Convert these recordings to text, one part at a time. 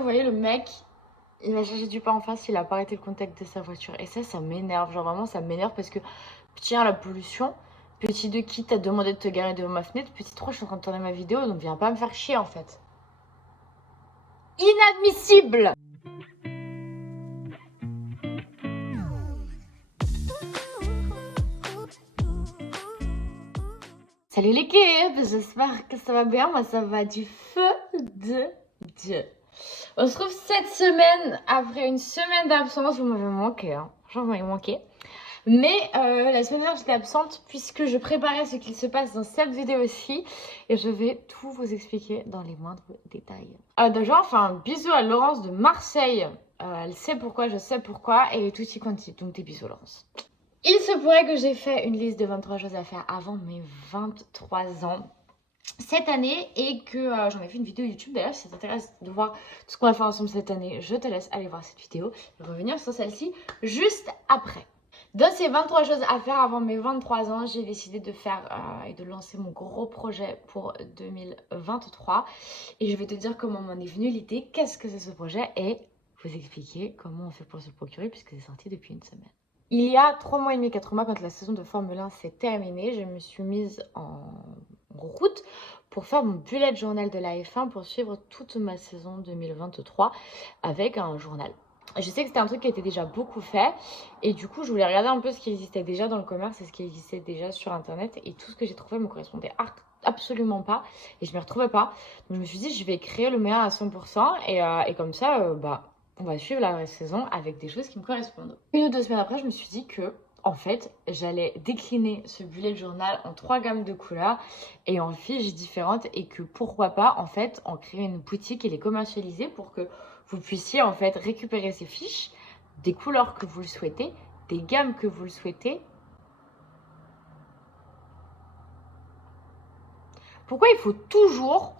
vous voyez, le mec, il m'a cherché du pain en face, il a pas arrêté le contact de sa voiture. Et ça m'énerve. Genre vraiment, ça m'énerve parce que petit 1, la pollution. Petit 2, qui t'a demandé de te garer devant ma fenêtre. Petit 3, je suis en train de tourner ma vidéo, donc viens pas me faire chier en fait. Inadmissible! Salut l'équipe, j'espère que ça va bien. Moi, ça va du feu de Dieu. On se retrouve cette semaine après une semaine d'absence. Vous m'avez manqué, hein. J'en m'avais manqué. Mais la semaine dernière, j'étais absente puisque je préparais ce qu'il se passe dans cette vidéo aussi. Et je vais tout vous expliquer dans les moindres détails. Déjà, enfin, un bisou à Laurence de Marseille. Elle sait pourquoi, je sais pourquoi. Et tout y quanti. Donc des bisous, Laurence. Il se pourrait que j'ai fait une liste de 23 choses à faire avant mes 23 ans cette année et que j'en ai fait une vidéo YouTube. D'ailleurs, si ça t'intéresse de voir tout ce qu'on va faire ensemble cette année, je te laisse aller voir cette vidéo et revenir sur celle-ci juste après. Dans ces 23 choses à faire avant mes 23 ans, j'ai décidé de faire et de lancer mon gros projet pour 2023. Et je vais te dire comment m'en est venue l'idée, qu'est-ce que c'est ce projet et vous expliquer comment on fait pour se le procurer puisque c'est sorti depuis une semaine. Il y a 3 mois et demi, 4 mois, quand la saison de Formule 1 s'est terminée, je me suis mise en route pour faire mon bullet journal de la F1 pour suivre toute ma saison 2023 avec un journal. Je sais que c'était un truc qui était déjà beaucoup fait et du coup je voulais regarder un peu ce qui existait déjà dans le commerce et ce qui existait déjà sur internet et tout ce que j'ai trouvé me correspondait absolument pas et je ne m'y retrouvais pas. Donc je me suis dit je vais créer le meilleur à 100% et comme ça on va suivre la saison avec des choses qui me correspondent. 1 ou 2 semaines après, je me suis dit que, en fait, j'allais décliner ce bullet journal en 3 gammes de couleurs et en fiches différentes et que pourquoi pas, en fait, en créer une boutique et les commercialiser pour que vous puissiez, en fait, récupérer ces fiches, des couleurs que vous le souhaitez, des gammes que vous le souhaitez. Pourquoi il faut toujours,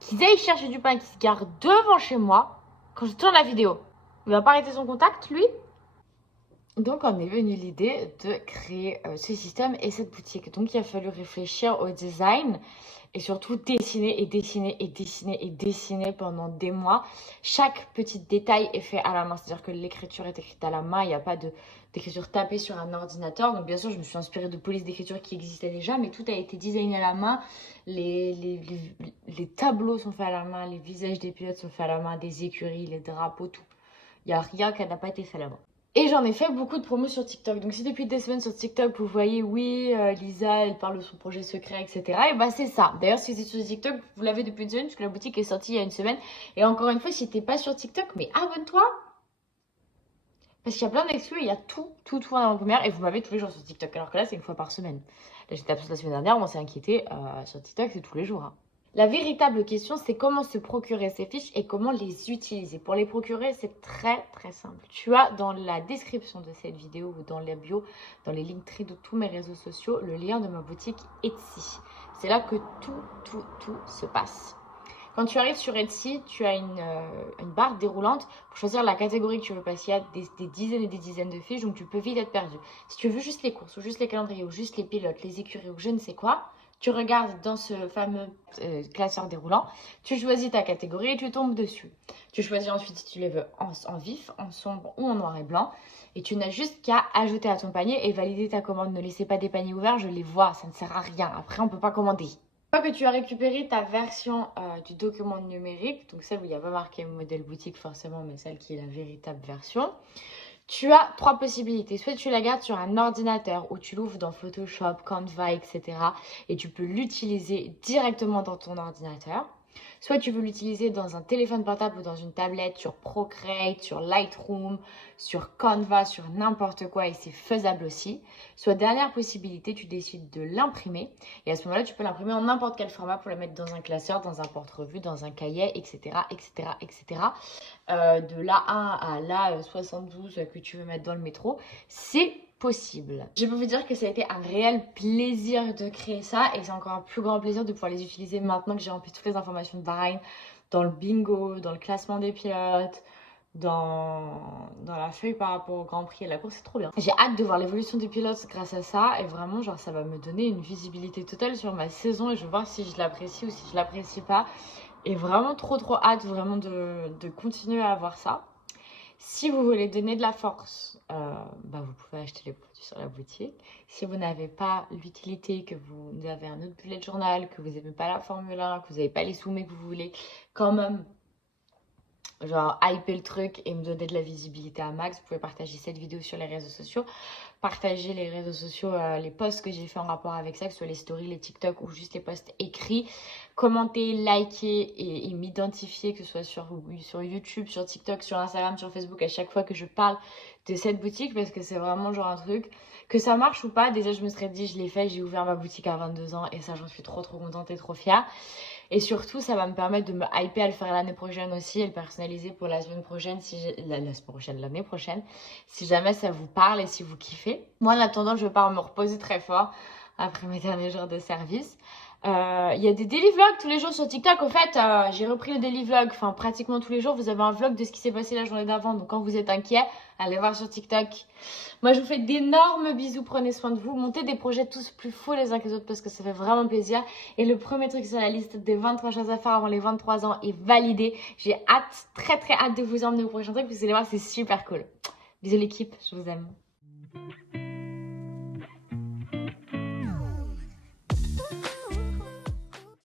qu'ils aillent chercher du pain et qu'ils se garent devant chez moi quand je tourne la vidéo? Il va pas arrêter son contact, lui? Donc, on est venu l'idée de créer ce système et cette boutique. Donc, il a fallu réfléchir au design et surtout dessiner pendant des mois. Chaque petit détail est fait à la main. C'est-à-dire que l'écriture est écrite à la main. Il n'y a pas d'écriture tapée sur un ordinateur. Donc, bien sûr, je me suis inspirée de polices d'écriture qui existaient déjà, mais tout a été designé à la main. Les tableaux sont faits à la main. Les visages des pilotes sont faits à la main. Des écuries, les drapeaux, tout. Il n'y a rien qui n'a pas été fait à la main. Et j'en ai fait beaucoup de promos sur TikTok. Donc si depuis des semaines sur TikTok, vous voyez, oui, Lisa, elle parle de son projet secret, etc. Et bah c'est ça. D'ailleurs, si vous êtes sur TikTok, vous l'avez depuis une semaine, puisque la boutique est sortie il y a une semaine. Et encore une fois, si t'es pas sur TikTok, mais abonne-toi. Parce qu'il y a plein d'exclus, il y a tout en avant-première. Et vous m'avez tous les jours sur TikTok. Alors que là, c'est une fois par semaine. Là, j'étais absente la semaine dernière, on s'est inquiété. Sur TikTok, c'est tous les jours. Hein. La véritable question, c'est comment se procurer ces fiches et comment les utiliser. Pour les procurer, c'est très simple. Tu as dans la description de cette vidéo ou dans la bio, dans les linktree de tous mes réseaux sociaux, le lien de ma boutique Etsy. C'est là que tout se passe. Quand tu arrives sur Etsy, tu as une barre déroulante pour choisir la catégorie que tu veux passer. Il y a des dizaines et des dizaines de fiches, donc tu peux vite être perdu. Si tu veux juste les courses, ou juste les calendriers, ou juste les pilotes, les écuries, ou je ne sais quoi, tu regardes dans ce fameux classeur déroulant, tu choisis ta catégorie et tu tombes dessus. Tu choisis ensuite si tu les veux en vif, en sombre ou en noir et blanc. Et tu n'as juste qu'à ajouter à ton panier et valider ta commande. Ne laissez pas des paniers ouverts, je les vois, ça ne sert à rien. Après, on ne peut pas commander. Une fois que tu as récupéré ta version du document numérique, donc celle où il n'y a pas marqué modèle boutique forcément, mais celle qui est la véritable version, tu as 3 possibilités. Soit tu la gardes sur un ordinateur ou tu l'ouvres dans Photoshop, Canva, etc. Et tu peux l'utiliser directement dans ton ordinateur. Soit tu veux l'utiliser dans un téléphone portable ou dans une tablette, sur Procreate, sur Lightroom, sur Canva, sur n'importe quoi et c'est faisable aussi. Soit dernière possibilité, tu décides de l'imprimer et à ce moment-là, tu peux l'imprimer en n'importe quel format pour la mettre dans un classeur, dans un porte-revue, dans un cahier, etc. De l'A1 à l'A72 que tu veux mettre dans le métro, c'est possible. Je peux vous dire que ça a été un réel plaisir de créer ça et c'est encore un plus grand plaisir de pouvoir les utiliser maintenant que j'ai rempli toutes les informations de Bahreïn dans le bingo, dans le classement des pilotes, dans la feuille par rapport au Grand Prix et la course, c'est trop bien. J'ai hâte de voir l'évolution des pilotes grâce à ça et vraiment genre ça va me donner une visibilité totale sur ma saison et je vais voir si je l'apprécie ou si je l'apprécie pas. Et vraiment trop hâte vraiment de continuer à avoir ça. Si vous voulez donner de la force, vous pouvez acheter les produits sur la boutique. Si vous n'avez pas l'utilité, que vous avez un autre bullet journal, que vous n'aimez pas la Formule 1, que vous n'avez pas les sommets que vous voulez, quand même, genre, hyper le truc et me donner de la visibilité à max, vous pouvez partager cette vidéo sur les réseaux sociaux. Partager les réseaux sociaux, les posts que j'ai fait en rapport avec ça, que ce soit les stories, les TikTok ou juste les posts écrits. Commenter, liker et m'identifier, que ce soit sur YouTube, sur TikTok, sur Instagram, sur Facebook, à chaque fois que je parle de cette boutique, parce que c'est vraiment genre un truc, que ça marche ou pas. Déjà, je me serais dit, je l'ai fait, j'ai ouvert ma boutique à 22 ans et ça, j'en suis trop contente et trop fière. Et surtout, ça va me permettre de me hyper à le faire l'année prochaine aussi et le personnaliser pour la semaine prochaine, l'année prochaine, si jamais ça vous parle et si vous kiffez. Moi, en attendant, je pars me reposer très fort après mes derniers jours de service. Il y a des daily vlogs tous les jours sur TikTok. En fait, j'ai repris le daily vlog. Enfin, pratiquement tous les jours, vous avez un vlog de ce qui s'est passé la journée d'avant. Donc, quand vous êtes inquiet, allez voir sur TikTok. Moi, je vous fais d'énormes bisous. Prenez soin de vous. Montez des projets tous plus fous les uns que les autres parce que ça fait vraiment plaisir. Et le premier truc sur la liste des 23 choses à faire avant les 23 ans est validé. J'ai hâte, très hâte de vous emmener au prochain truc. Vous allez voir, c'est super cool. Bisous l'équipe, je vous aime.